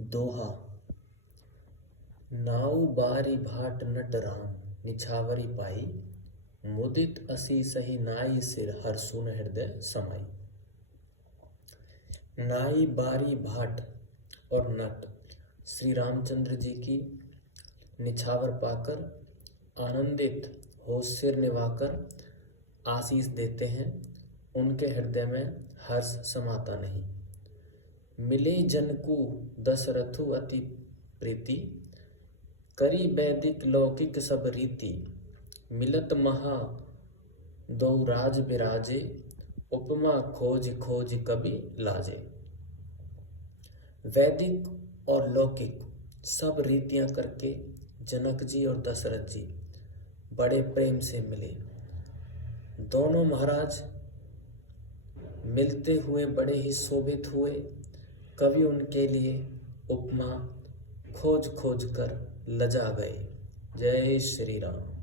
दोहा। Now बारी भाट नट राम निछावरी पाई, मुदित असी सही नाई सिर हर सुन हृदय समाई। नाई, बारी, भाट और नट श्री रामचंद्र जी की निछावर पाकर आनंदित हो सिर निभाकर आशीष देते हैं। उनके हृदय में हर्ष समाता नहीं। मिले जनकु दशरथु अति प्रीति, करी वैदिक लौकिक सब रीति। मिलत महा दो राज बिराजे, उपमा खोज खोज कवि लाजे। वैदिक और लौकिक सब रीतियां करके जनक जी और दशरथ जी बड़े प्रेम से मिले। दोनों महाराज मिलते हुए बड़े ही शोभित हुए। कवि उनके लिए उपमा खोज खोज कर लजा गए। जय श्री राम।